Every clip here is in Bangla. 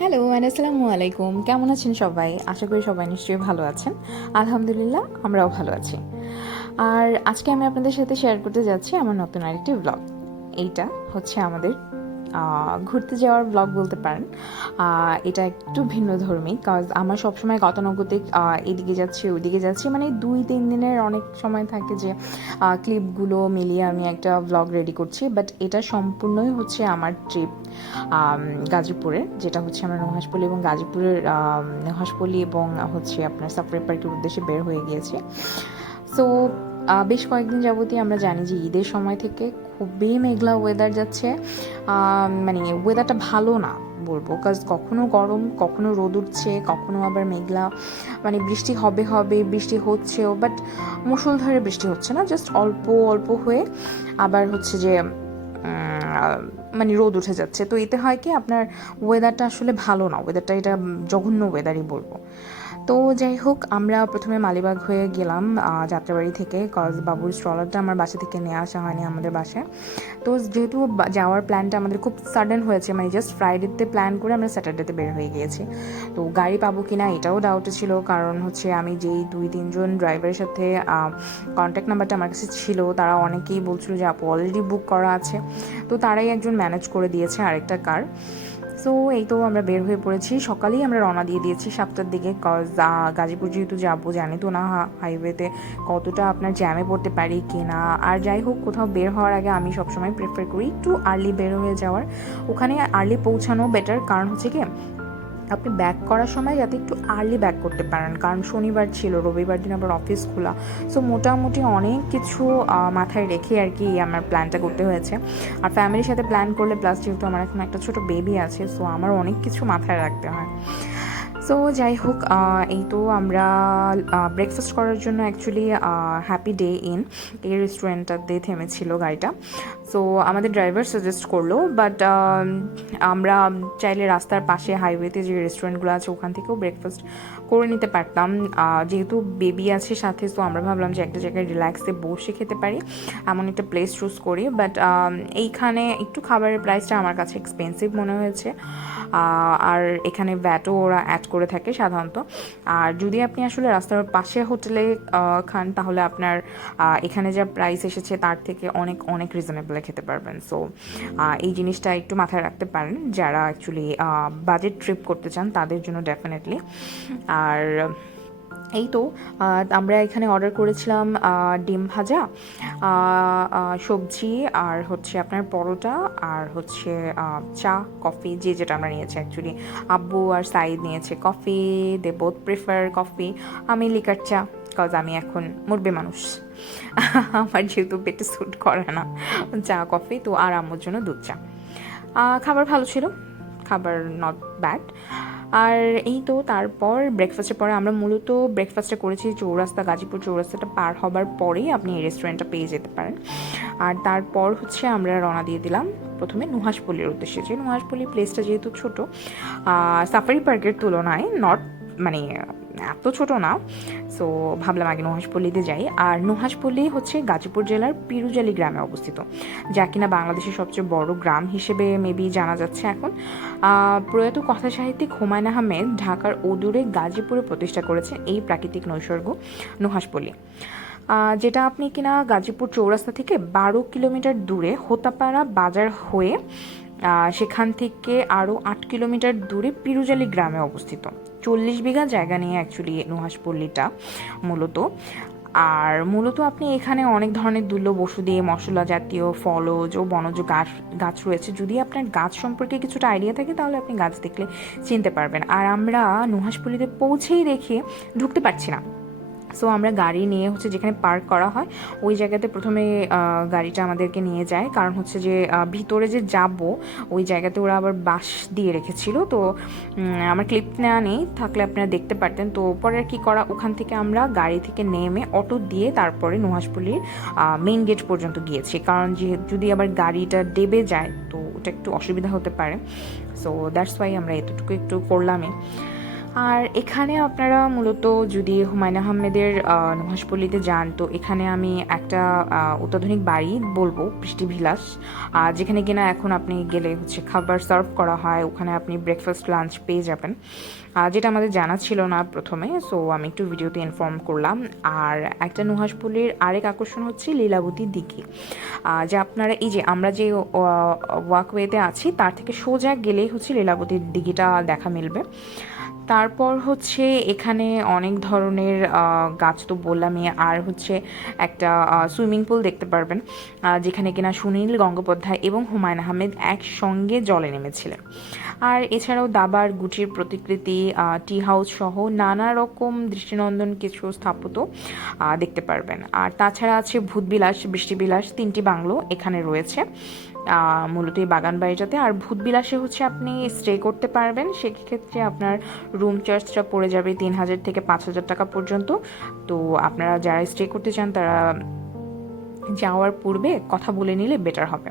হ্যালো আসসালামু আলাইকুম, কেমন আছেন সবাই? আশা করি সবাই নিশ্চয়ই ভালো আছেন। আলহামদুলিল্লাহ, আমরাও ভালো আছি। আর আজকে আমি আপনাদের সাথে শেয়ার করতে যাচ্ছি আমার নতুন আরেকটি ব্লগ। এইটা হচ্ছে আমাদের ঘুরতে যাওয়ার ব্লগ বলতে পারেন। এটা একটু ভিন্নধর্মী, কজ আমার সবসময় গতানুগতিক এদিকে যাচ্ছি ওইদিকে যাচ্ছি, মানে 2-3 দিনের অনেক সময় থাকে যে ক্লিপগুলো মিলিয়ে আমি একটা ব্লগ রেডি করছি। বাট এটা সম্পূর্ণই হচ্ছে আমার ট্রিপ গাজীপুরের, যেটা হচ্ছে আমরা নুহাশপল্লী এবং গাজীপুরের নুহাশপল্লী এবং হচ্ছে আপনার সাফারি পার্কের উদ্দেশ্যে বের হয়ে গিয়েছে। সো বেশ কয়েকদিন যাবতই আমরা জানি যে ঈদের সময় থেকে খুবই মেঘলা ওয়েদার যাচ্ছে। মানে ওয়েদারটা ভালো না বলবো, কাজ কখনো গরম, কখনো রোদ উঠছে, কখনো আবার মেঘলা, মানে বৃষ্টি হবে হবে, বৃষ্টি হচ্ছেও, বাট মুষলধারে বৃষ্টি হচ্ছে না, জাস্ট অল্প অল্প হয়ে আবার হচ্ছে যে মানে রোদ উঠে যাচ্ছে। তো এতে হয় কি, আপনার ওয়েদারটা আসলে ভালো না, ওয়েদারটা এটা জঘন্য ওয়েদারই বলবো। তো যাই হোক, আমরা প্রথমে মালিবাগ হয়ে গেলাম যাত্রাবাড়ি থেকে, কজ বাবুর স্ট্রলারটা আমার বাসা থেকে নিয়ে আসা হয়নি আমাদের বাসায়। তো যেহেতু যাওয়ার প্ল্যানটা আমাদের খুব সাডেন হয়েছে, মানে জাস্ট ফ্রাইডেতে প্ল্যান করে আমরা স্যাটারডেতে বের হয়ে গিয়েছি। তো গাড়ি পাবো কি না এটাও ডাউটে ছিল, কারণ হচ্ছে আমি যেই 2-3 জন ড্রাইভারের সাথে কন্ট্যাক্ট নাম্বারটা আমার কাছে ছিল, তারা অনেকেই বলছিল যে আপু অলরেডি বুক করা আছে। তো তারাই একজন ম্যানেজ করে দিয়েছে আরেকটা কার। সো এই তো আমরা বের হয়ে পড়েছি, সকালেই আমরা রওনা দিয়ে দিয়েছি 7টার দিকে, কজ গাজীপুর যেহেতু যাবো, জানি তো না হাইওয়েতে কতটা আপনার জ্যামে পড়তে পারি কি না। আর যাই হোক, কোথাও বের হওয়ার আগে আমি সবসময় প্রেফার করি একটু আর্লি বের হয়ে যাওয়ার, ওখানে আর্লি পৌঁছানো বেটার। কারণ হচ্ছে কি, আপনি ব্যাক করার সময় যাতে একটু আর্লি ব্যাক করতে পারেন, কারণ শনিবার ছিল, রবিবার দিন আবার অফিস খোলা। সো মোটামুটি অনেক কিছু মাথায় রেখে আর কি আমার প্ল্যানটা করতে হয়েছে। আর ফ্যামিলির সাথে প্ল্যান করলে, প্লাস যেহেতু আমার এখন একটা ছোট বেবি আছে, সো আমার অনেক কিছু মাথায় রাখতে হয়। সো যাই হোক, এই তো আমরা ব্রেকফাস্ট করার জন্য অ্যাকচুয়ালি হ্যাপি ডে ইন এই রেস্টুরেন্টটাতে থেমেছিল গাড়িটা। সো আমাদের ড্রাইভার সাজেস্ট করলো, বাট আমরা চাইলে রাস্তার পাশে হাইওয়েতে যে রেস্টুরেন্টগুলো আছে ওখান থেকেও ব্রেকফাস্ট করে নিতে পারতাম। যেহেতু বেবি আছে সাথে, সো আমরা ভাবলাম যে একটা জায়গায় রিল্যাক্সে বসে খেতে পারি, এমন একটা প্লেস চুজ করি। বাট এইখানে একটু খাবারের প্রাইসটা আমার কাছে এক্সপেন্সিভ মনে হয়েছে, আর এখানে ভ্যাটও ওরা অ্যাড করে থাকে সাধারণত। আর যদি আপনি আসলে রাস্তার পাশে হোটেলে খান, তাহলে আপনার এখানে যা প্রাইস এসেছে তার থেকে অনেক অনেক রিজনেবলে খেতে পারবেন। সো এই জিনিসটা একটু মাথায় রাখতে পারেন যারা অ্যাকচুয়ালি বাজেট ট্রিপ করতে চান, তাদের জন্য ডেফিনেটলি। আর এই তো আমরা এখানে অর্ডার করেছিলাম ডিম ভাজা, সবজি, আর হচ্ছে আপনার পরোটা, আর হচ্ছে চা, কফি, যে যেটা আমরা নিয়েছি। অ্যাকচুয়ালি আব্বু আর সাইদ নিয়েছে coffee, they both prefer coffee. আমি লিকার চা, কজ আমি এখন মুরব্বি মানুষ, আমার যেহেতু পেটে স্যুট করে না চা কফি, তো আর আম্মুর জন্য দুধ চা। খাবার ভালো ছিল, খাবার নট ব্যাড। আর এই তো তারপর ব্রেকফাস্টের পরে আমরা মূলত ব্রেকফাস্টটা করেছি চৌরাস্তা, গাজীপুর চৌরাস্তাটা পার হবার পরেই আপনি এই রেস্টুরেন্টটা পেয়ে যেতে পারেন। আর তারপর হচ্ছে আমরা রওনা দিয়ে দিলাম প্রথমে নুহাশপল্লির উদ্দেশ্যে। যে নুহাশপল্লি প্লেসটা যেহেতু ছোট, সাফারি পার্কের তুলনায় নট, মানে এত ছোট না, সো ভাবলাম আগে নুহাশপল্লিতে যাই। আর নুহাশপল্লি হচ্ছে গাজীপুর জেলার পিরুজালি গ্রামে অবস্থিত, যা কিনা বাংলাদেশের সবচেয়ে বড় গ্রাম হিসেবে মেবি জানা যাচ্ছে এখন। প্রয়াত কথা সাহিত্যিক হুমায়ুন আহমেদ ঢাকার অদূরে গাজীপুরে প্রতিষ্ঠা করেছেন এই প্রাকৃতিক নৈসর্গ নুহাশপল্লি, যেটা আপনি কিনা গাজীপুর চৌরাস্তা থেকে 12 কিলোমিটার দূরে হোতাপাড়া বাজার হয়ে সেখান থেকে আরও 8 কিলোমিটার দূরে পিরুজালি গ্রামে অবস্থিত। 40 বিঘা জায়গা নিয়ে অ্যাকচুয়ালি নুহাশপল্লিটা মূলত। আর মূলত আপনি এখানে অনেক ধরনের দুর্লভ ওষুধি, মশলা জাতীয়, ফলজ ও বনজ গাছ রয়েছে। যদি আপনার গাছ সম্পর্কে কিছুটা আইডিয়া থাকে, তাহলে আপনি গাছ দেখলে চিনতে পারবেন। আর আমরা নুহাশপল্লিতে পৌঁছেই দেখে ঢুকতে পারছি না। সো আমরা গাড়ি নিয়ে হচ্ছে যেখানে পার্ক করা হয় ওই জায়গাতে প্রথমে গাড়িটা আমাদেরকে নিয়ে যায়, কারণ হচ্ছে যে ভিতরে যে যাব ওই জায়গাতে ওরা আবার বাঁশ দিয়ে রেখেছিল। তো আমার ক্লিপ নেওয়া নেই, থাকলে আপনারা দেখতে পারতেন। তো পরে আর কি করা, ওখান থেকে আমরা গাড়ি থেকে নেমে অটো দিয়ে তারপরে নুহাশপল্লির মেইন গেট পর্যন্ত গিয়েছি, কারণ যে যদি আবার গাড়িটা ডেবে যায় তো ওটা একটু অসুবিধা হতে পারে। সো দ্যাটস ওয়াই আমরা এতটুকু একটু করলামই। আর এখানে আপনারা মূলত যদি হুমায়ুন আহমেদের নুহাশপল্লীতে যান, তো এখানে আমি একটা অত্যাধুনিক বাড়ি বলবো, বৃষ্টি বিলাস, যেখানে কিনা এখন আপনি গেলে হচ্ছে খাবার সার্ভ করা হয়, ওখানে আপনি ব্রেকফাস্ট লাঞ্চ পেয়ে যাবেন, যেটা আমাদের জানা ছিল না প্রথমে, সো আমি একটু ভিডিওতে ইনফর্ম করলাম। আর একটা নুহাশপল্লীর আরেক আকর্ষণ হচ্ছে লীলাবতী দিঘি, যে আপনারা এই যে আমরা যে ওয়াকওয়েতে আছি তার থেকে সোজা গেলেই হচ্ছে লীলাবতীর দিঘিটা দেখা মিলবে। তারপর হচ্ছে এখানে অনেক ধরনের গাছ তো বললামই, আর হচ্ছে একটা সুইমিং পুল দেখতে পারবেন, যেখানে কিনা সুনীল গঙ্গোপাধ্যায় এবং হুমায়ুন আহমেদ একসঙ্গে জলে নেমেছিলেন। আর এছাড়াও দাবার গুটির প্রতিকৃতি, টি হাউস সহ নানা রকম দৃষ্টিনন্দন কিছু স্থাপত্য দেখতে পারবেন। আর তাছাড়া আছে ভূতবিলাস, বৃষ্টিবিলাস, 3টি বাংলো এখানে রয়েছে মূলত এই বাগান বাড়িটাতে। আর ভূতবিলাসে হচ্ছে আপনি স্টে করতে পারবেন, সেক্ষেত্রে আপনার রুম চার্জটা পড়ে যাবে 3,000 থেকে 5,000 টাকা পর্যন্ত। তো আপনারা যারা স্টে করতে চান তারা যাওয়ার পূর্বে কথা বলে নিলে বেটার হবে।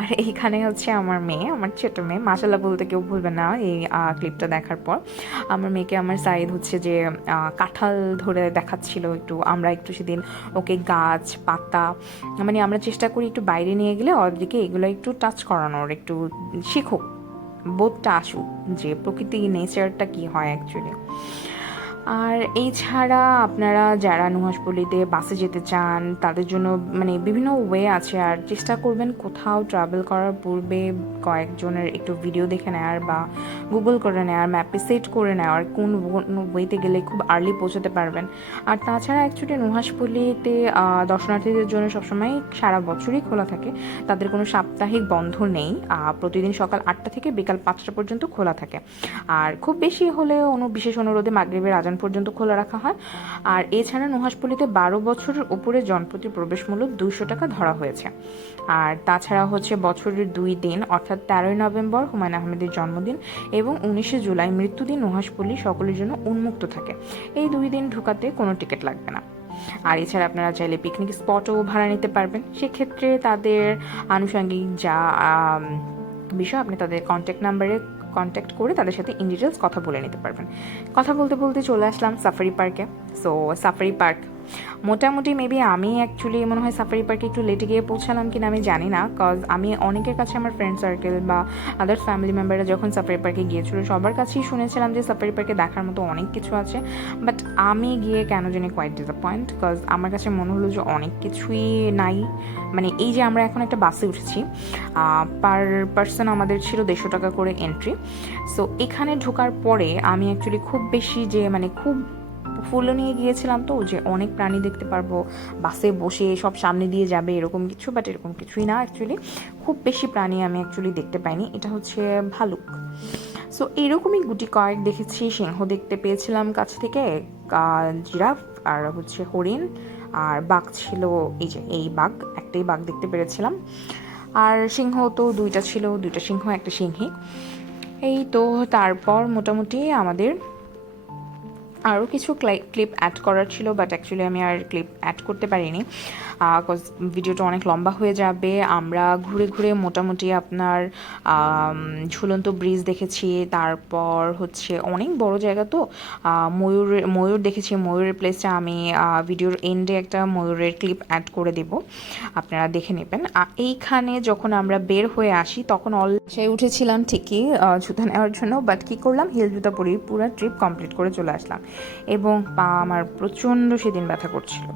আর এইখানে হচ্ছে আমার মেয়ে, আমার ছোটো মেয়ে, মাশাল্লাহ বলতে কেউ ভুলবে না এই ক্লিপটা দেখার পর। আমার মেয়েকে আমার সাইদ হচ্ছে যে কাঁঠাল ধরে দেখাচ্ছিল, আমরা একটু সেদিন ওকে গাছ পাতা, মানে আমরা চেষ্টা করি একটু বাইরে নিয়ে গেলে ওদিকে এগুলো একটু টাচ করানোর, একটু শিখুক, বোধটা আসুক যে প্রকৃতি নেচারটা কি হয় অ্যাকচুয়ালি। আর এই ছাড়া আপনারা যারা নুহাশপল্লীতে বাসে যেতে চান তাদের জন্য মানে বিভিন্ন ওয়ে আছে। আর চেষ্টা করবেন কোথাও ট্রাভেল করার পূর্বে কয়েকজনের একটু ভিডিও দেখে নেওয়ার বা গুগল করে নেওয়ার, ম্যাপে সেট করে নেওয়ার কোন ওয়েতে গেলে খুব আর্লি পৌঁছতে পারবেন। আর তাছাড়া অ্যাকচুয়ালি নুহাশপল্লীতে দর্শনার্থীদের জন্য সবসময় সারা বছরই খোলা থাকে, তাদের কোনো সাপ্তাহিক বন্ধ নেই, প্রতিদিন সকাল 8টা থেকে বিকাল 5টা পর্যন্ত খোলা থাকে। আর খুব বেশি হলে বিশেষ অনুরোধে মাগরিবের আজান পর্যন্ত খোলা রাখা হয়। আর এছাড়া নুহাশপল্লীতে 12 বছরের উপরে জনপ্রতি প্রবেশ মূল্য 200 টাকা ধরা হয়েছে। আর তাছাড়া হচ্ছে বছরের 2 দিন অর্থাৎ 13ই নভেম্বর হুমায়ুন আহমেদের জন্মদিন এবং 19শে জুলাই মৃত্যুদিন নুহাশপল্লী সকলের জন্য উন্মুক্ত থাকে। এই 2 দিন ঢোকাতে কোনো টিকিট লাগবে না। আর এছাড়া আপনারা চাইলে পিকনিক স্পটও ভাড়া নিতে পারবেন, সেক্ষেত্রে তাদের আনুষঙ্গিক যা বিষয় আপনি তাদের কন্ট্যাক্ট করে তাদের সাথে ইন ডিটেলস কথা বলে নিতে পারবেন। কথা বলতে বলতে চলে আসলাম সাফারি পার্কে। সো সাফারি পার্ক মোটামুটি মেবি আমি অ্যাকচুয়ালি মনে হয় সাফারি পার্কে একটু লেটে গিয়ে পৌঁছালাম কিনা আমি জানি না, কজ আমি অনেকের কাছে আমার ফ্রেন্ড সার্কেল বা আদার ফ্যামিলি মেম্বাররা যখন সাফারি পার্কে গিয়েছিল সবার কাছেই শুনেছিলাম যে সাফারি পার্কে দেখার মতো অনেক কিছু আছে, বাট আমি গিয়ে কেন জানি কোয়াইট ডিসঅ্যাপয়েন্ট, কজ আমার কাছে মনে হলো যে অনেক কিছুই নাই। মানে এই যে আমরা এখন একটা বাসে উঠেছি, পার পার্সন আমাদের ছিল 150 টাকা করে এন্ট্রি। সো এখানে ঢোকার পরে আমি অ্যাকচুয়ালি খুব বেশি যে মানে খুব ফুলও নিয়ে গিয়েছিলাম তো যে অনেক প্রাণী দেখতে পারবো, বাসে বসে সব সামনে দিয়ে যাবে এরকম কিছু, বাট এরকম কিছুই না অ্যাকচুয়ালি। খুব বেশি প্রাণী আমি অ্যাকচুয়ালি দেখতে পাইনি, এটা হচ্ছে ভালুক। সো এরকমই গুটি কয়েক দেখেছি, সিংহ দেখতে পেয়েছিলাম কাছ থেকে, জিরাফ, আর হচ্ছে হরিণ, আর বাঘ ছিল, এই যে এই বাঘ, একটাই বাঘ দেখতে পেরেছিলাম। আর সিংহ তো 2টা ছিল, 2টা সিংহ একটা সিংহী। এই তো তারপর মোটামুটি আমাদের আরও কিছু ক্লিপ অ্যাড করার ছিল, বাট অ্যাকচুয়ালি আমি আর ক্লিপ অ্যাড করতে পারিনি, কজ ভিডিওটা অনেক লম্বা হয়ে যাবে। আমরা ঘুরে ঘুরে মোটামুটি আপনার ঝুলন্ত ব্রিজ দেখেছি, তারপর হচ্ছে অনেক বড় জায়গা তো ময়ূর দেখেছি। ময়ূরের প্লেসটা আমি ভিডিওর এন্ডে একটা ময়ূরের ক্লিপ অ্যাড করে দেব, আপনারা দেখে নেবেন। এইখানে যখন আমরা বের হয়ে আসি তখন অলরেডি উঠেছিলাম ঠিকই জুতা নেওয়ার জন্য, বাট কী করলাম, হিল জুতা পরে পুরো ট্রিপ কমপ্লিট করে চলে আসলাম এবং পা আমার প্রচণ্ড সেদিন ব্যথা করছিল।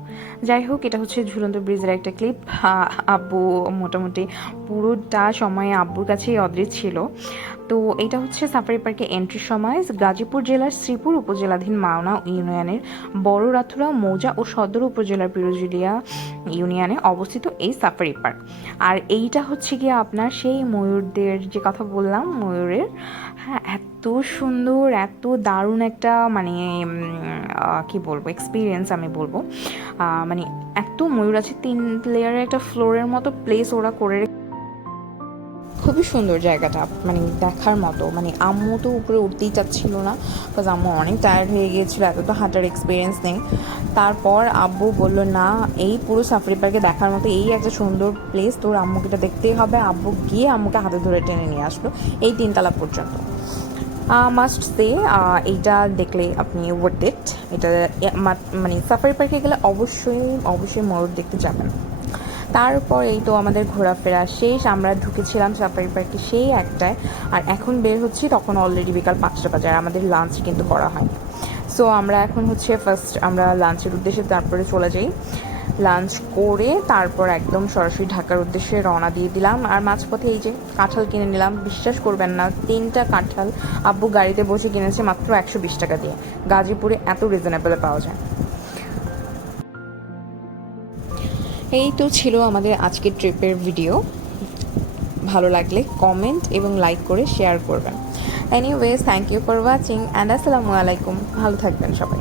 যাই হোক, এটা হচ্ছে ঝুলন্ত ব্রিজের একটা ক্লিপ। আব্বু মোটামুটি পুরোটা সময় আব্বুর কাছেই অদৃশ ছিল। তো এটা হচ্ছে সাফারি পার্কে এন্ট্রির সময় গাজীপুর জেলার শ্রীপুর উপজেলাধীন মাওনা ইউনিয়নের বড়রাথুরা মৌজা ও সদর উপজেলার পিরোজুলিয়া ইউনিয়নে অবস্থিত এই সাফারি পার্ক। আর এইটা হচ্ছে গিয়ে আপনার সেই ময়ূরদের যে কথা বললাম, ময়ূরের, হ্যাঁ, এত সুন্দর, এত দারুণ একটা মানে কি বলবো এক্সপিরিয়েন্স আমি বলবো। মানে এত ময়ূর আছে, 3 লেয়ারের একটা ফ্লোরের মতো প্লেস ওরা করে, খুবই সুন্দর জায়গাটা, মানে দেখার মতো। মানে আম্মু তো উপরে উঠতেই চাচ্ছিল না, বিকজ আম্মু অনেক টায়ার্ড হয়ে গিয়েছিল, এত তো হাঁটার এক্সপিরিয়েন্স নেই। তারপর আব্বু বললো না, এই পুরো সাফারি পার্কে দেখার মতো এই একটা সুন্দর প্লেস, তোর আম্মুকে এটা দেখতেই হবে। আব্বু গিয়ে আম্মুকে হাতে ধরে টেনে নিয়ে আসলো এই 3 তলা পর্যন্ত। মাস্ট সে এইটা দেখলে আপনি ওয়ার্থ ইট। এটা মানে সাফারি পার্কে গেলে অবশ্যই অবশ্যই ময়ূর দেখতে যাবেন। তারপর এই তো আমাদের ঘোরাফেরা শেষ, আমরা ঢুকেছিলাম সাফারি পার্কে সেই একটায়, আর এখন বের হচ্ছি তখন অলরেডি বিকাল 5টা বাজে, আর আমাদের লাঞ্চ কিন্তু করা হয়। সো আমরা এখন হচ্ছে ফার্স্ট আমরা লাঞ্চের উদ্দেশ্যে তারপরে চলে যাই। লাঞ্চ করে তারপর একদম সরাসরি ঢাকার উদ্দেশ্যে রওনা দিয়ে দিলাম। আর মাঝপথে এই যে কাঁঠাল কিনে নিলাম, বিশ্বাস করবেন না 3টা কাঁঠাল আব্বু গাড়িতে বসে কিনেছে মাত্র 120 টাকা দিয়ে। গাজীপুরে এত রিজনেবলে পাওয়া যায়। এই তো ছিল আমাদের আজকের ট্রিপের ভিডিও। ভালো লাগলে কমেন্ট এবং লাইক করে শেয়ার করবেন। Anyways, thank you for watching and আসসালামু আলাইকুম। ভালো থাকবেন সবাই।